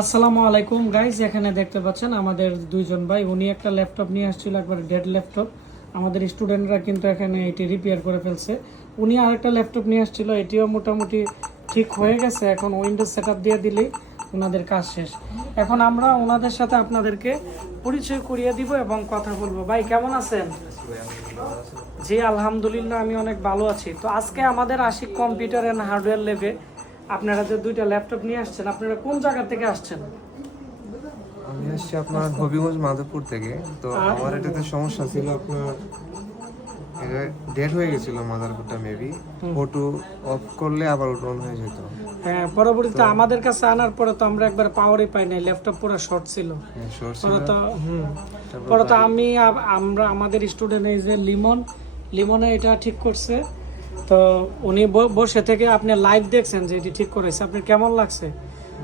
আসসালামু আলাইকুম গাইজ এখানে দেখতে পাচ্ছেন আমাদের দুইজন ভাই। উনি একটা ল্যাপটপ নিয়ে আসছিল, একবার ডেড ল্যাপটপ আমাদের স্টুডেন্টরা কিন্তু এখানে এটি রিপেয়ার করে ফেলছে। উনি আরেকটা ল্যাপটপ নিয়ে আসছিল, এটিও মোটামুটি ঠিক হয়ে গেছে। এখন উইন্ডোজ সেট দিয়ে দিলেই ওনাদের কাজ শেষ। এখন আমরা ওনাদের সাথে আপনাদেরকে পরিচয় করিয়ে দিব এবং কথা বলব। ভাই, কেমন আছেন? জি, আলহামদুলিল্লাহ, আমি অনেক ভালো আছি। তো আজকে আমাদের আশিক কম্পিউটার অ্যান্ড হার্ডওয়্যার লেবে আপনারা যে দুইটা ল্যাপটপ নিয়ে আসছেন আপনারা কোন জায়গা থেকে আসছেন? আমি আসছি আপনার হবিগঞ্জ মাধবপুর থেকে। তো আমার এটাতে সমস্যা ছিল আপনার ডেট হয়ে গেছিল মাদারবোর্ডটা মেবি ফটো অফ করলে আবার অন হয়ে যেত। হ্যাঁ পরবর্তীতে আমাদের কাছে আনার পরে তো আমরা একবার পাওয়ারই পাই নাই ল্যাপটপ পুরো শর্ট ছিল। হ্যাঁ, ছিল। পরে তো হুম পরে তো আমি আমরা আমাদের স্টুডেন্ট এই যে লিমন লিমনে এটা ঠিক করছে। তো উনি বসে থেকে আপনি লাইভ দেখছেন যে এটি ঠিক করেছে। আপনার কেমন লাগছে?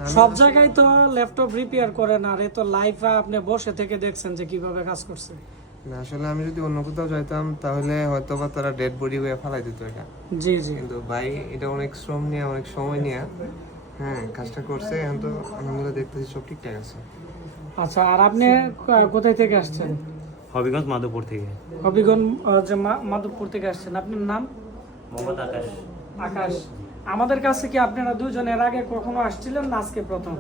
সব জায়গায় তো ল্যাপটপ রিপেয়ার করেন আর এ তো লাইভ আপনি বসে থেকে দেখছেন যে কীভাবে কাজ করছে। না আসলে আমি যদি অন্য কোথাও যাইতাম তাহলে হয়তো বা তারা ডেড বডি হয়ে ফেলাই দিত এটা। জি জি। কিন্তু ভাই এটা অনেক শ্রম নিয়ে অনেক সময় নিয়ে হ্যাঁ কাজটা করছে। এখন তো আলহামদুলিল্লাহ দেখতেছি সব ঠিকঠাক আছে। আচ্ছা আর আপনি কোথায় থেকে আসছেন? হবিগঞ্জ মাধবপুর থেকে। হবিগঞ্জ মা- মাধবপুর থেকে আসছেন। আপনার নাম? মোহাম্মদ আকাশ। আকাশ আমাদের কাছে কি আপনারা দুজন এর আগে কখনো আসছিলেন না আজকে প্রথম?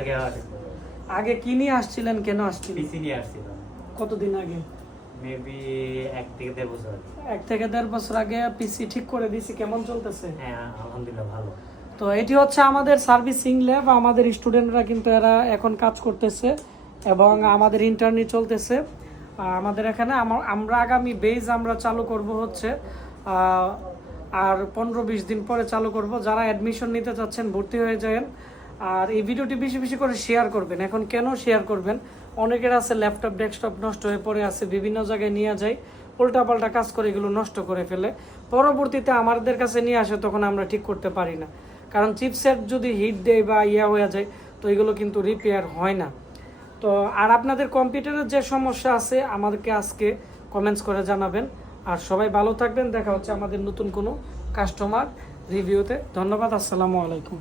আগে আর আগে কি নিয়ে আসছিলেন কেন আসছিলেন? পিসি নিয়ে আসছিলাম। কতদিন আগে? মেবি এক থেকে দেড় বছর আগে। এক থেকে দেড় বছর আগে পিসি ঠিক করে দিছি কেমন চলতেছে? হ্যাঁ আলহামদুলিল্লাহ ভালো। তো এটি হচ্ছে আমাদের সার্ভিসিং ল্যাব আমাদের স্টুডেন্টরা কিন্তু এরা এখন কাজ করতেছে এবং আমাদের ইন্টারনি চলতেছে। আমাদের এখানে আমরা আগামী বেজ আমরা চালু করব হচ্ছে আর পনেরো বিশ দিন পরে চালু করব। যারা অ্যাডমিশন নিতে চাচ্ছেন, ভর্তি হয়ে যাবেন আর এই ভিডিওটি বেশি বেশি করে শেয়ার করবেন। এখন কেন শেয়ার করবেন? অনেকের আছে ল্যাপটপ ডেস্কটপ নষ্ট হয়ে পড়ে আছে, বিভিন্ন জায়গায় নিয়ে যায়। উল্টাপাল্টা কাজ করে এগুলো নষ্ট করে ফেলে। পরবর্তীতে আমাদের কাছে নিয়ে আসে, তখন আমরা ঠিক করতে পারি না। কারণ চিপসেট যদি হিট দেয় বা ইয়া হয়ে যায়, তো এগুলো কিন্তু রিপেয়ার হয় না। তো, আর আপনাদের কম্পিউটারের যে সমস্যা আছে, আমাদেরকে আজকে কমেন্টস করে জানাবেন। আর সবাই ভালো থাকবেন। দেখা হচ্ছে আমাদের নতুন কোনো কাস্টমার রিভিউতে ধন্যবাদ আসসালামু আলাইকুম।